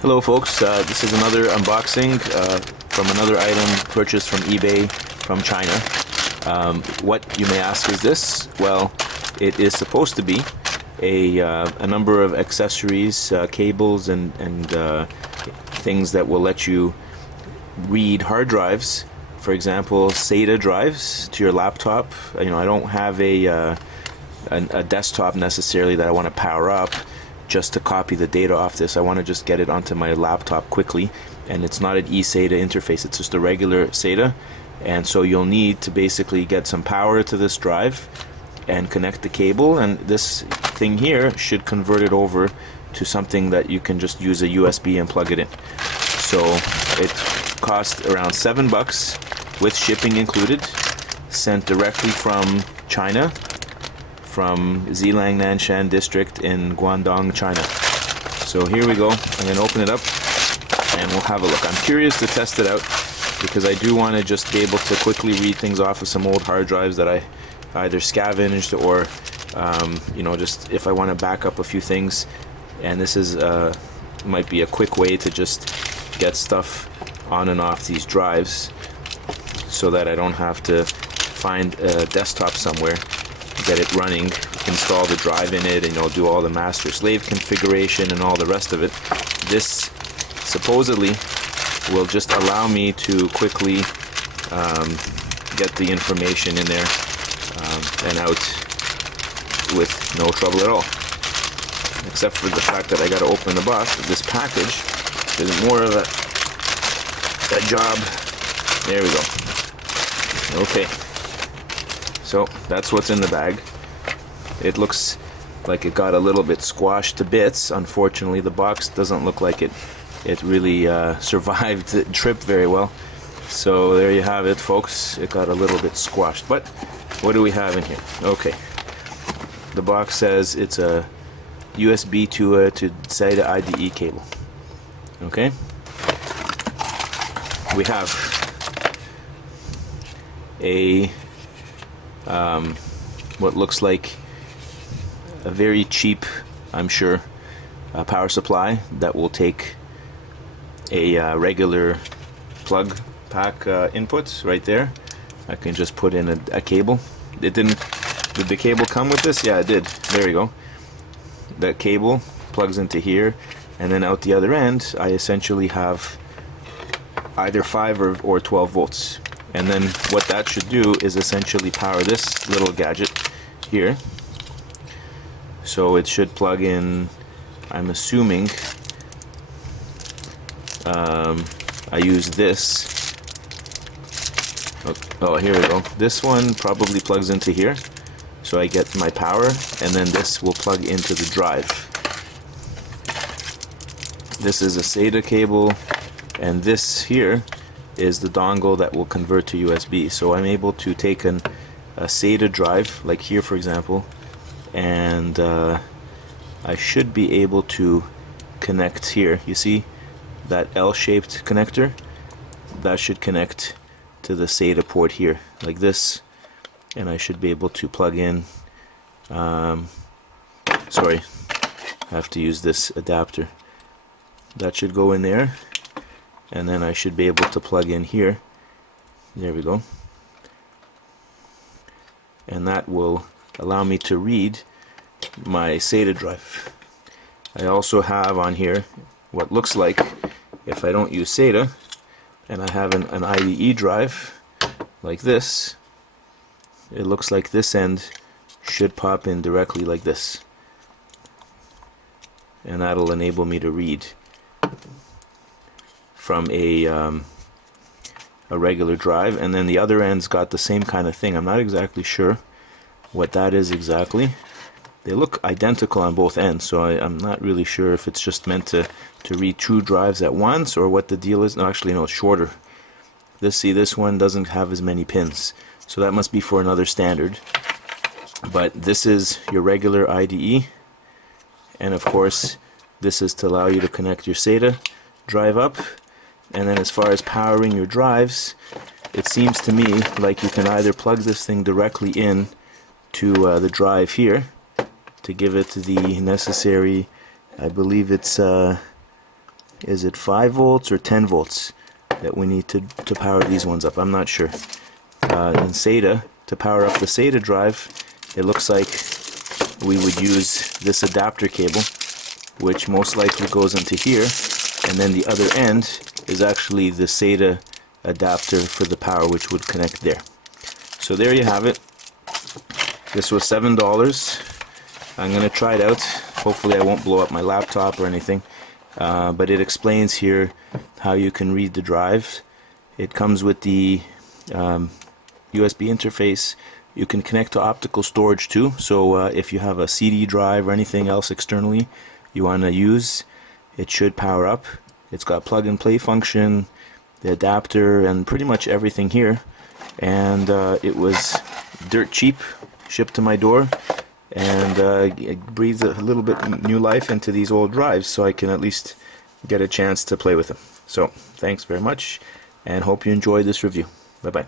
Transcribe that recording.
Hello folks, this is another unboxing from another item purchased from eBay from China. What you may ask is this? Well, it is supposed to be a number of accessories, cables and things that will let you read hard drives. For example, SATA drives to your laptop. I don't have a desktop necessarily that I want to power up just to copy the data off this. I want to just get it onto my laptop quickly, and it's not an eSATA interface, it's just a regular SATA. And so you'll need to basically get some power to this drive and connect the cable, and this thing here should convert it over to something that you can just use a USB and plug it in. So it cost around $7 with shipping included, sent directly from China, from Zilang Nanshan district in Guangdong, China. So here we go. I'm going to open it up and we'll have a look. I'm curious to test it out because I do want to just be able to quickly read things off of some old hard drives that I either scavenged or just if I want to back up a few things. And this is might be a quick way to just get stuff on and off these drives so that I don't have to find a desktop somewhere, get it running, install the drive in it, and do all the master slave configuration and all the rest of it. This supposedly will just allow me to quickly get the information in there and out with no trouble at all, except for the fact that I got to open the box. This package is more of a job. There we go. Okay, so that's what's in the bag. It looks like it got a little bit squashed to bits. Unfortunately, the box doesn't look like it really survived the trip very well. So there you have it, folks. It got a little bit squashed. But what do we have in here? Okay, the box says it's a USB to SATA IDE cable. Okay, we have a what looks like a very cheap, I'm sure, power supply that will take a regular plug pack input right there. I can just put in a cable. Did the cable come with this? Yeah, it did. There you go. That cable plugs into here, and then out the other end I essentially have either 5 or 12 volts. And then what that should do is essentially power this little gadget here. So it should plug in, I'm assuming, I use this. Oh, here we go. This one probably plugs into here. So I get my power, and then this will plug into the drive. This is a SATA cable, and this here is the dongle that will convert to USB. So I'm able to take a SATA drive, like here for example, and I should be able to connect here. You see that L-shaped connector? That should connect to the SATA port here, like this, and I should be able to plug in, sorry, I have to use this adapter. That should go in there, and then I should be able to plug in here. There we go. And that will allow me to read my SATA drive. I also have on here what looks like, if I don't use SATA and I have an IDE drive like this, it looks like this end should pop in directly like this, and that'll enable me to read from a regular drive. And then the other end's got the same kind of thing. I'm not exactly sure what that is exactly. They look identical on both ends, so I'm not really sure if it's just meant to read 2 drives at once or what the deal is. No, actually no, it's shorter. This one doesn't have as many pins, so that must be for another standard. But this is your regular IDE, and of course this is to allow you to connect your SATA drive up. And then as far as powering your drives, it seems to me like you can either plug this thing directly in to the drive here to give it the necessary, I believe it's is it 5 volts or 10 volts that we need to power these ones up? I'm not sure. In SATA, to power up the SATA drive, it looks like we would use this adapter cable, which most likely goes into here, and then the other end is actually the SATA adapter for the power, which would connect there. So there you have it. This was $7. I'm going to try it out. Hopefully I won't blow up my laptop or anything. But it explains here how you can read the drive. It comes with the USB interface. You can connect to optical storage too, so if you have a CD drive or anything else externally you want to use, it should power up. It's got plug and play function, the adapter, and pretty much everything here. And it was dirt cheap, shipped to my door, and it breathes a little bit new life into these old drives, so I can at least get a chance to play with them. So thanks very much, and hope you enjoyed this review. Bye bye.